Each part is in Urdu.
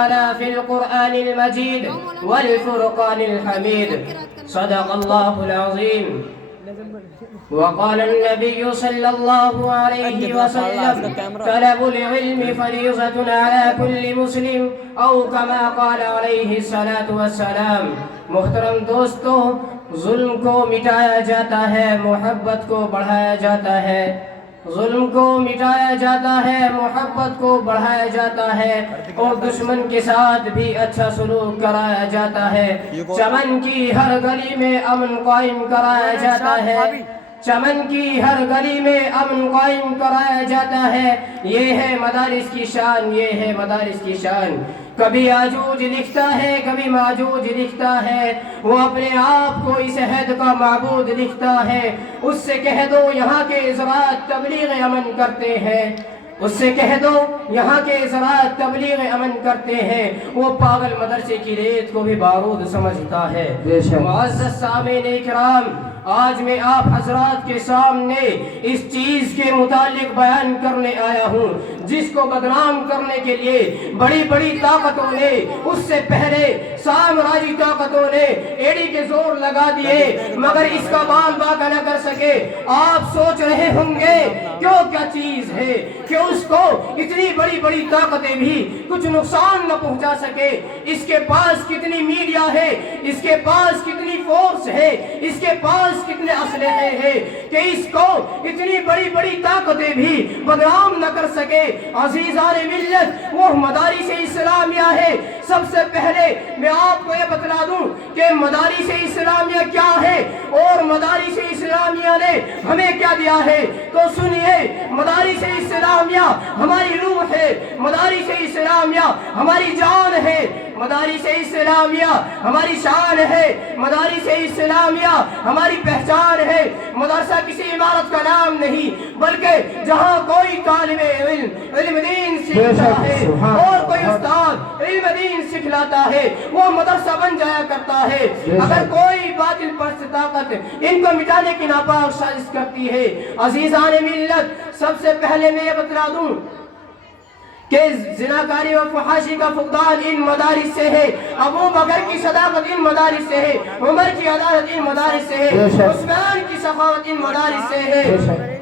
تعالى في القرآن المجيد والفرقان الحميد. صدق الله العظيم. وقال النبي صلى الله عليه وسلم: طلب العلم فريضة على كل مسلم، او كما قال علیہ الصلاۃ والسلام. محترم دوستو، ظلم کو مٹایا جاتا ہے، محبت کو بڑھایا جاتا ہے. ظلم کو مٹایا جاتا ہے، محبت کو بڑھایا جاتا ہے، اور دشمن کے ساتھ بھی اچھا سلوک کرایا جاتا ہے. چمن کی ہر گلی میں امن قائم کرایا جاتا ہے. چمن کی ہر گلی میں امن قائم کرایا جاتا ہے. یہ ہے مدارس کی شان، یہ ہے مدارس کی شان. کبھی آجوج لکھتا ہے، کبھی ماجوج لکھتا ہے، وہ اپنے آپ کو اس عہد کا معبود لکھتا ہے. اس سے کہہ دو یہاں کے حضرات تبلیغ امن کرتے ہیں، اس سے کہہ دو یہاں کے حضرات تبلیغ امن کرتے ہیں. وہ پاگل مدرسے کی ریت کو بھی بارود سمجھتا ہے. معزز سامعین اکرام، آج میں آپ حضرات کے سامنے اس چیز کے متعلق بیان کرنے آیا ہوں جس کو بدنام کرنے کے لیے بڑی بڑی طاقتوں نے، اس سے پہلے سامراجی طاقتوں نے ایڑی کے زور لگا دیے، مگر اس کا بال باقا نہ کر سکے. آپ سوچ رہے ہوں گے کیوں کیا چیز ہے کہ اس کو اتنی بڑی بڑی طاقتیں بھی کچھ نقصان نہ پہنچا سکے. اس کے پاس کتنی میڈیا ہے، اس کے پاس کتنی فورس ہے، اس کے پاس کتنے اسلحے ہیں کہ اس کو اتنی بڑی بڑی طاقتیں بھی بدنام نہ کر سکے. عزیزان ملت، وہ مدارس اسلامیہ ہے. سب سے پہلے میں آپ کو یہ بتلا دوں کہ مدارس اسلامیہ کیا ہے اور مدارس اسلامیہ نے ہمیں کیا دیا ہے. تو سنیے، مدارس اسلامیہ ہماری روح ہے، مدارس اسلامیہ ہماری جان ہے، مدارس اسلامیہ ہماری شان ہے، مدارس اسلامیہ ہماری پہچان ہے. مدرسہ کسی عمارت کا نام نہیں، بلکہ جہاں کوئی طالب علم دین سیکھتا ہے اور کوئی استاد علم دین سکھلاتا ہے، وہ مدرسہ بن جایا کرتا ہے. اگر کوئی باطل پرست طاقت ان کو مٹانے کی ناپاک سازش کرتی ہے، عزیزان ملت، سب سے پہلے میں یہ بتلا دوں کہ زناکاری و فحاشی کا فقدان ان مدارس سے ہے. ابو بکر کی صداقت ان مدارس سے ہے، عمر کی عدالت ان مدارس سے ہے، عثمان کی سخاوت ان مدارس سے ہے،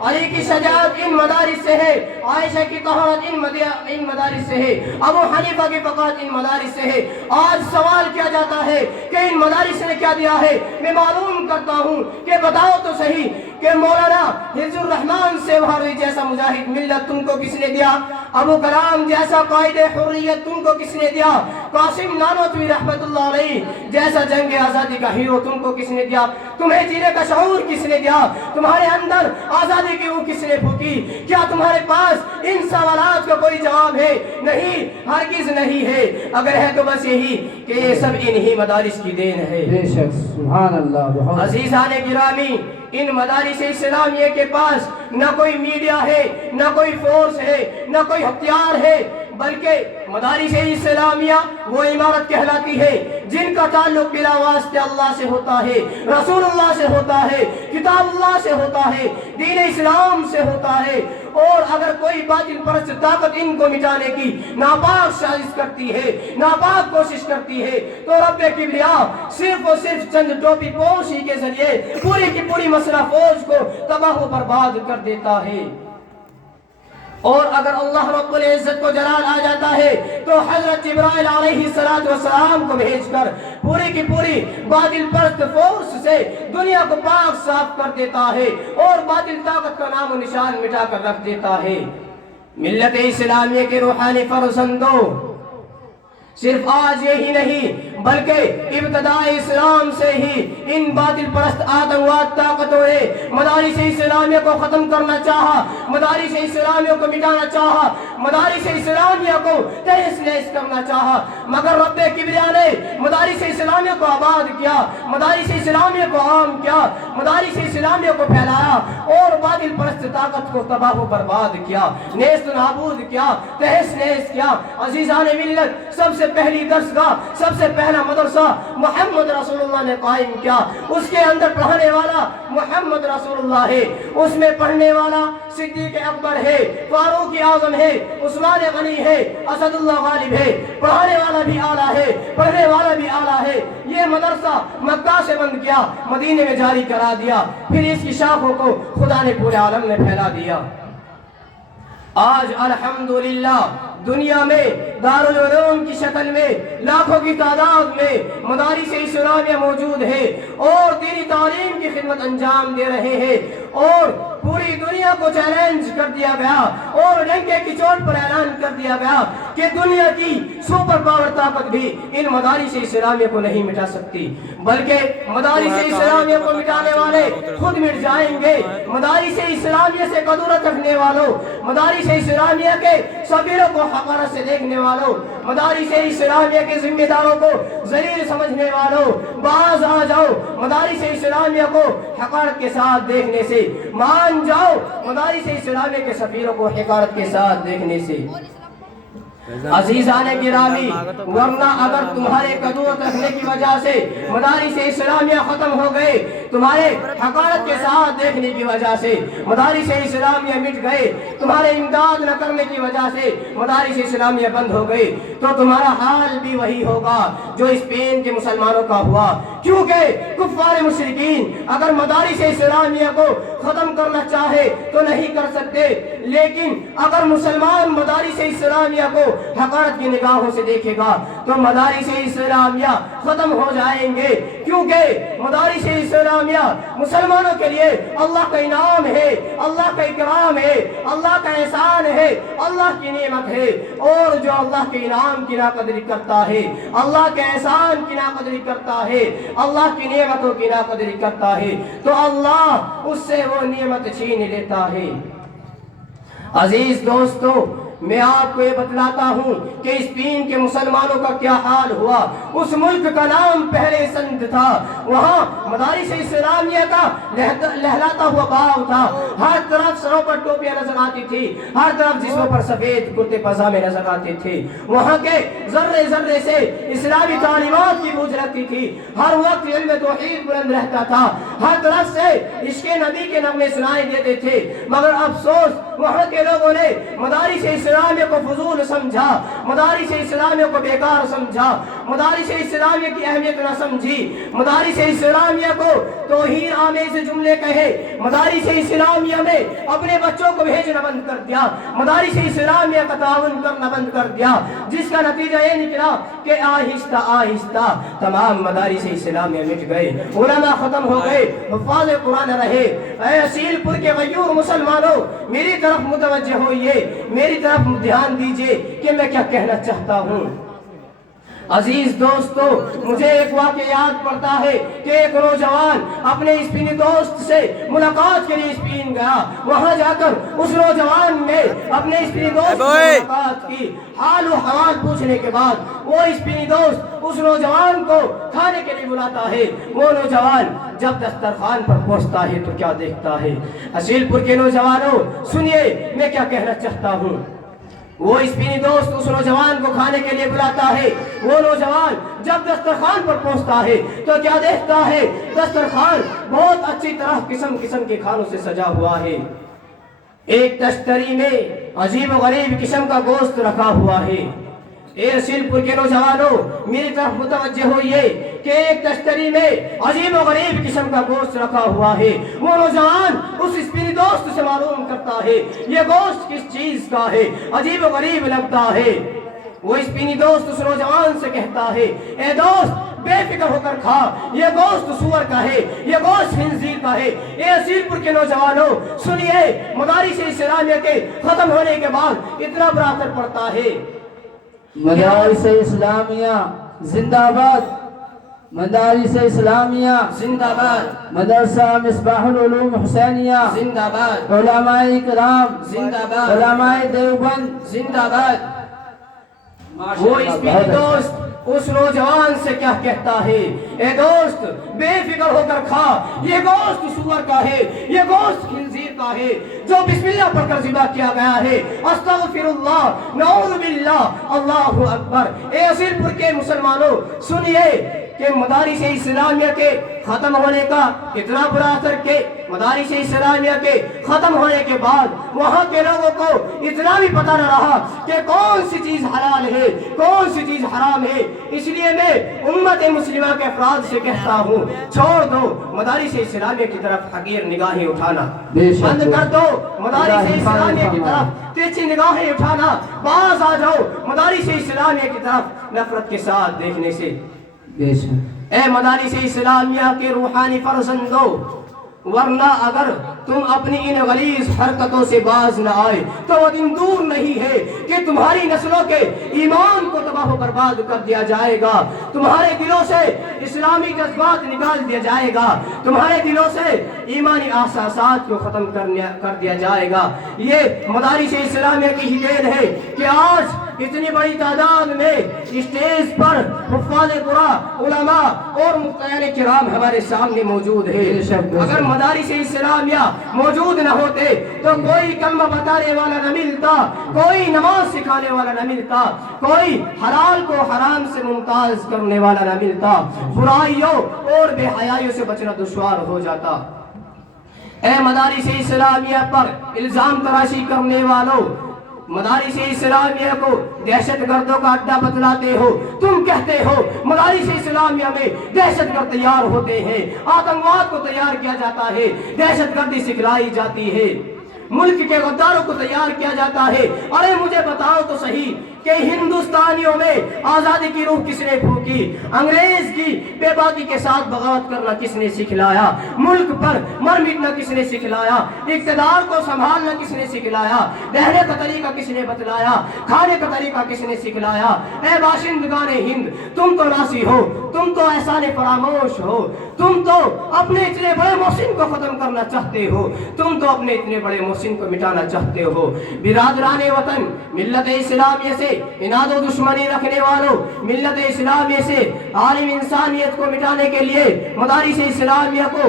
علی کی شجاعت ان مدارس سے ہے، عائشہ کی طہارت ان مدارس سے ہے، ابو حنیفہ کی فقاہت ان مدارس سے ہے. آج سوال کیا جاتا ہے کہ ان مدارس نے کیا دیا ہے. میں معلوم کرتا ہوں کہ بتاؤ تو صحیح کہ مولانا حفظ الرحمان سیوہاروی جیسا مجاہد ملت تم کو کس نے دیا؟ ابو کلام جیسا قائد حریت تم کو کس نے دیا؟ قاسم نانوتوی رحمت اللہ علیہ جیسا جنگ آزادی کا ہیرو تم کو کس نے دیا؟ تمہیں جینے کا شعور کس نے دیا؟ تمہارے اندر آزادی کی وہ کس نے پھونکی؟ کیا تمہارے پاس ان سوالات کا کوئی جواب ہے؟ نہیں، ہرگز نہیں ہے. اگر ہے تو بس یہی کہ یہ سب انہی مدارس کی دین ہے. بے شک، سبحان اللہ. عزیزان گرامی، ان مدارس اسلامیہ کے پاس نہ کوئی میڈیا ہے، نہ کوئی فورس ہے، نہ کوئی ہتھیار ہے، بلکہ مدارس اسلامیہ وہ عمارت کہلاتی ہے جن کا تعلق بلا واسطے اللہ سے ہوتا ہے، رسول اللہ سے ہوتا ہے، کتاب اللہ سے ہوتا ہے، دین اسلام سے ہوتا ہے. اور اگر کوئی باطل پرست طاقت ان کو مٹانے کی ناپاک سازش کرتی ہے، ناپاک کوشش کرتی ہے، تو رب کبریا صرف اور صرف چند ٹوپی پوشی کے ذریعے پوری کی پوری مسلح فوج کو تباہ و برباد کر دیتا ہے. اور اگر اللہ رب العزت کو جلال آ جاتا ہے تو حضرت جبرائیل علیہ السلام کو بھیج کر پوری کی پوری باطل پرست فورس سے دنیا کو پاک صاف کر دیتا ہے اور باطل طاقت کا نام و نشان مٹا کر رکھ دیتا ہے. ملت اسلامیہ کے روحانی فرزندوں، صرف آج یہی نہیں بلکہ ابتداء اسلام سے ہی ان باطل پرست آتنکواد طاقتوں نے مدارس اسلامیہ کو ختم کرنا چاہا، مدارس اسلامیہ کو مٹانا چاہا، مدارس اسلامیہ کو تہس نہس کرنا چاہا، مگر رب کبریا نے مدارس اسلامیہ کو آباد کیا، مدارس اسلامیہ کو عام کیا، مدارس اسلامیہ کو پھیلایا اور باطل پرست طاقت کو تباہ و برباد کیا، نیست و نابود کیا، تہس نہس کیا. عزیزان ملت، سب سے پہلی درسگاہ، سب سے پہلا مدرسہ محمد رسول اللہ نے قائم کیا. اس کے اندر پڑھانے والا محمد رسول اللہ ہے، اس میں پڑھنے والا صدیق اکبر ہے، فاروق اعظم ہے، عثمان غنی ہے، اسد اللہ غالب ہے. پڑھانے والا والا بھی اعلیٰ ہے، پڑھنے والا بھی اعلیٰ ہے۔ یہ مدرسہ مکہ سے بند کیا، مدینے میں جاری کرا دیا، پھر اس کی شاخوں کو خدا نے پورے عالم میں پھیلا دیا۔ آج الحمدللہ دنیا میں دارالعلوم کی شکل میں لاکھوں کی تعداد میں مدارس اسلامیہ موجود ہے اور دینی تعلیم کی خدمت انجام دے رہے ہیں، اور پوری دنیا کو چیلنج کر دیا گیا اور ڈنکے کی چوٹ پر اعلان کر دیا گیا کہ دنیا کی سپر پاور طاقت بھی ان مدارس اسلامیہ کو نہیں مٹا سکتی، بلکہ مدارس اسلامیہ کو مٹانے والے خود مٹ جائیں گے۔ مدارس اسلامیہ سے قدورت رکھنے والوں، مدارس اسلامیہ کے سفیروں کو حقارت سے دیکھنے والوں، مدارس اسلامیہ کے ذمہ داروں کو ذلیل سمجھنے والوں، باز آ جاؤ مدارس اسلامیہ کو حقارت کے ساتھ دیکھنے سے، مان جاؤ مدارس اسلامیہ کے سفیروں کو حقارت کے ساتھ دیکھنے سے۔ عزیزان گرامی، ورنہ اگر تمہارے قدورت رکھنے کی وجہ سے مدارس اسلامیہ ختم ہو گئے، تمہارے حقارت کے ساتھ دیکھنے کی وجہ سے مدارس اسلامیہ مٹ گئے، تمہارے امداد نہ کرنے کی وجہ سے مدارس اسلامیہ بند ہو گئے، تو تمہارا حال بھی وہی ہوگا جو اسپین کے مسلمانوں کا ہوا، کیونکہ کفار مشرکین اگر مدارس اسلامیہ کو ختم کرنا چاہے تو نہیں کر سکتے، لیکن اگر مسلمان مدارس اسلامیہ کو حقارت کی نگاہوں سے دیکھے گا تو مدارس اسلامیہ ختم ہو جائیں گے، کیونکہ مدارس اسلامیہ مسلمانوں کے لیے اللہ کا انعام ہے، اللہ کا اکرام ہے، اللہ کا احسان ہے، اللہ کی نعمت ہے، اور جو اللہ کے انعام کی ناقدری کرتا ہے، اللہ کے احسان کی ناقدری کرتا ہے، اللہ کی نعمتوں کی ناقدری کرتا ہے تو اللہ اس سے وہ نعمت چھین لیتا ہے۔ عزیز دوستو، میں آپ کو یہ بتلاتا ہوں کہ اسپین کے مسلمانوں کا کیا حال ہوا۔ اس ملک کا نام پہلے سندھ تھا، وہاں مدارس اسلامیہ کا لہلاتا ہوا باغ تھا، ہر طرف سروں پر ٹوپیاں نظر آتی تھی، ہر طرف جسموں پر سفید کرتے پاجامے نظر آتے تھے، وہاں کے ذرے ذرے سے اسلامی تعلیمات کی بوجھ رکھتی تھی، ہر وقت علم توحید بلند رہتا تھا، ہر طرف سے عشق نبی کے نغمے سنائی دیتے تھے، مگر افسوس وہاں کے لوگوں نے مدارس اسلامیہ کو فضول سمجھا، مدارس اسلامیہ کو بیکار سمجھا، مدارس اسلامیہ کی اہمیت نہ سمجھی، مدارس اسلامیہ کو توہین آمیز جملے کہے، مدارس اسلامیہ میں اپنے بچوں کو بھیجنا بند کر دیا، مدارس اسلامیہ کا تعاون کرنا بند کر دیا، جس کا نتیجہ یہ نکلا کہ آہستہ آہستہ تمام مدارس اسلامیہ مٹ گئے، علماء ختم ہو گئے، حفاظ قرآن رہے۔ اے اصیل پور کے غیور مسلمانوں، میری طرف متوجہ ہوئیے، میری طرف دھیان دیجئے کہ میں کیا کہنا چاہتا ہوں۔ عزیز دوستو، مجھے ایک واقعہ یاد پڑتا ہے کہ ایک نوجوان اپنے اسپینی دوست سے ملاقات کے لیے اسپین گیا، وہاں جا کر اس نوجوان نے اپنے اسپینی دوست سے ملاقات کی، حال و حوال پوچھنے کے بعد وہ اسپینی دوست اس نوجوان کو کھانے کے لیے بلاتا ہے۔ وہ نوجوان جب دسترخوان پر پہنچتا ہے تو کیا دیکھتا ہے؟ اصیل پور کے نوجوانوں سنیے میں کیا کہنا چاہتا ہوں۔ وہ اسپینی دوست اس نوجوان کو کھانے کے لیے بلاتا ہے، وہ نوجوان جب دسترخوان پر پہنچتا ہے تو کیا دیکھتا ہے؟ دسترخوان بہت اچھی طرح قسم قسم کے کھانوں سے سجا ہوا ہے، ایک تشتری میں عجیب و غریب قسم کا گوشت رکھا ہوا ہے۔ اے اصیل پور کے نوجوانوں میری طرف متوجہ ہوئیے کہ ایک تشتری میں عجیب و غریب قسم کا گوشت رکھا ہوا ہے۔ وہ نوجوان اس اسپینی دوست سے معلوم کرتا ہے یہ گوشت کس چیز کا ہے، عجیب و غریب لگتا ہے۔ وہ اسپینی دوست اس نوجوان سے کہتا ہے اے دوست بے فکر ہو کر کھا، یہ گوشت سور کا ہے، یہ گوشت خنزیر کا ہے۔ اے اصیل پور کے نوجوانوں سنیے، مدارس اسلامیہ کے ختم ہونے کے بعد اتنا بڑا اثر پڑتا ہے۔ مدارس اسلامیہ زندہ باد، مدارس اسلامیہ زندہ باد، مدرسہ مصباح العلوم حسینیہ زندہ باد، علماء کرام زندہ باد، علماء دیوبند زندہ باد۔ وہ اسپینی دوست اس نوجوان سے کیا کہتا ہے؟ اے دوست بے فکر ہو کر کھا، یہ گوشت سور کا ہے، یہ گوشت خنزیر کا ہے جو بسم اللہ پڑھ کر ذبح کیا گیا ہے، استغفر اللہ، نعوذ باللہ، اللہ اکبر۔ اے اصیل پور کے مسلمانوں سنیے، کہ مدارس اسلامیہ کے ختم ہونے کا اتنا برا اثر کہ مدارس اسلامیہ کے ختم ہونے کے بعد وہاں کے لوگوں کو اتنا بھی پتہ نہ رہا کہ کون سی چیز حلال ہے کون سی چیز حرام ہے۔ اس لیے میں امت مسلمہ کے افراد سے کہتا ہوں، چھوڑ دو مدارس اسلامیہ کی طرف حقیر نگاہیں اٹھانا، بند کر دو مدارس اسلامیہ کی طرف تیزی نگاہیں اٹھانا، باز آ جاؤ مدارس اسلامیہ کی طرف نفرت کے ساتھ دیکھنے سے۔ اے مدارس اسلامیہ کے روحانی فرزندو، ورنہ اگر تم اپنی ان غلیظ حرکتوں سے باز نہ آئے تو وہ دن دور نہیں ہے کہ تمہاری نسلوں کے ایمان کو تباہ و برباد کر دیا جائے گا، تمہارے دلوں سے اسلامی جذبات نکال دیا جائے گا، تمہارے دلوں سے ایمانی احساسات کو ختم کر دیا جائے گا۔ یہ مدارس اسلامیہ کی ہی دین ہے کہ آج اتنی بڑی تعداد میں اسٹیج پر حفاظ قرآن، علماء اور مفتیان کرام ہمارے سامنے موجود ہے۔ اگر مدارس اسلامیہ موجود نہ ہوتے تو کوئی کلمہ بتانے والا نہ ملتا، کوئی نماز سکھانے والا نہ ملتا، کوئی حلال کو حرام سے ممتاز کرنے والا نہ ملتا، برائیوں اور بے حیائیوں سے بچنا دشوار ہو جاتا۔ اے مدارس اسلامیہ پر الزام تراشی کرنے والوں، مدارس اسلامیہ کو دہشت گردوں کا اڈا بتلاتے ہو، تم کہتے ہو مدارس اسلامیہ میں دہشت گرد تیار ہوتے ہیں، آتنکواد کو تیار کیا جاتا ہے، دہشت گردی سکھلائی جاتی ہے، ملک کے غداروں کو تیار کیا جاتا ہے۔ ارے مجھے بتاؤ تو صحیح کہ ہندوستانیوں میں آزادی کی روح کس نے پھونکی؟ انگریز کی بے باکی کے ساتھ بغاوت کرنا کس نے سکھلایا؟ ملک پر مر مٹنا کس نے سکھلایا؟ اقتدار کو سنبھالنا کس نے سکھلایا؟ رہنے کا طریقہ کس نے بتلایا؟ کھانے کا طریقہ کس نے سکھلایا؟ اے باشندگان ہند، تم تو ناسی ہو، تم تو احسان فراموش ہو، تم تو اپنے اتنے بڑے محسن کو ختم کرنا چاہتے ہو، تم تو اپنے اتنے بڑے محسن کو مٹانا چاہتے ہو۔ برادران وطن، ملت اسلامیہ سے اناد و دشمنی رکھنے والوں، ملت اسلامیہ سے عالم انسانیت کو مٹانے کے لیے مدارس اسلامیہ کو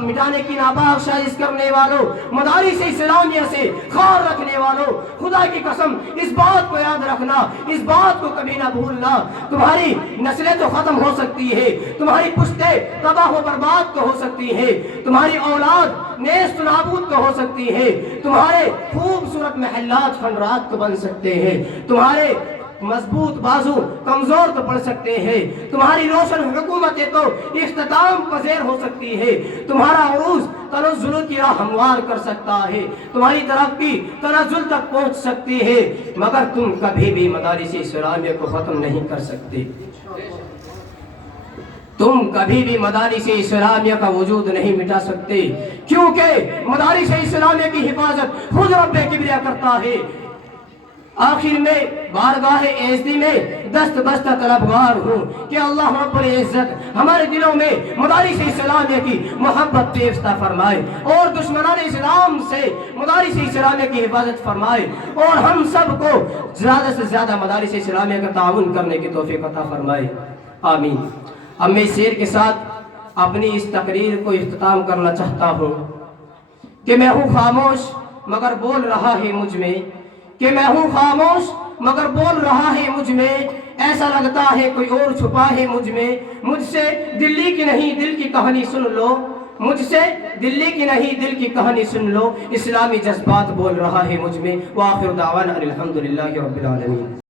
مٹانے کی ناپاک سازش کرنے والوں، مدارس اسلامیہ سے خار رکھنے والوں، خدا کی قسم اس بات کو یاد رکھنا، اس بات کو کبھی نہ بھولنا، تمہاری نسلیں تو ختم ہو سکتی ہے، تمہاری پشتیں تباہ و برباد تو ہو سکتی ہے، تمہاری اولاد نیست و نابود تو ہو سکتی ہے، تمہارے خوبصورت محلات خنڈرات تو بن سکتے ہیں، تمہارے مضبوط بازو کمزور تو پڑ سکتے ہیں، تمہاری روشن حکومتیں تو اختتام پذیر ہو سکتی ہے، تمہارا عروج تنزل کی راہ ہموار کر سکتا ہے، تمہاری ترقی تنزل تک پہنچ سکتی ہے، مگر تم کبھی بھی مدارس اسلامیہ کو ختم نہیں کر سکتے، تم کبھی بھی مدارس اسلامیہ کا وجود نہیں مٹا سکتے، کیونکہ مدارس اسلامیہ کی حفاظت خود رب کبریا کرتا ہے۔ آخر میں بارگاہ ایزدی میں دست بستہ طلبگار ہوں کہ اللہ رب العزت ہمارے دلوں میں مدارس اسلامیہ کی محبت پیوستہ فرمائے اور دشمنان اسلام سے مدارس اسلامیہ کی حفاظت فرمائے اور ہم سب کو زیادہ سے زیادہ مدارس اسلامیہ کا تعاون کرنے کی توفیق عطا فرمائے، آمین۔ اب میں اس شعر کے ساتھ اپنی اس تقریر کو اختتام کرنا چاہتا ہوں کہ میں ہوں خاموش مگر بول رہا ہے مجھ میں، کہ میں ہوں خاموش مگر بول رہا ہے مجھ میں، ایسا لگتا ہے کوئی اور چھپا ہے مجھ میں، مجھ سے دلی کی نہیں دل کی کہانی سن لو، مجھ سے دلی کی نہیں دل کی کہانی سن لو، اسلامی جذبات بول رہا ہے مجھ میں۔ وآخر دعوانا الحمدللہ رب العالمین۔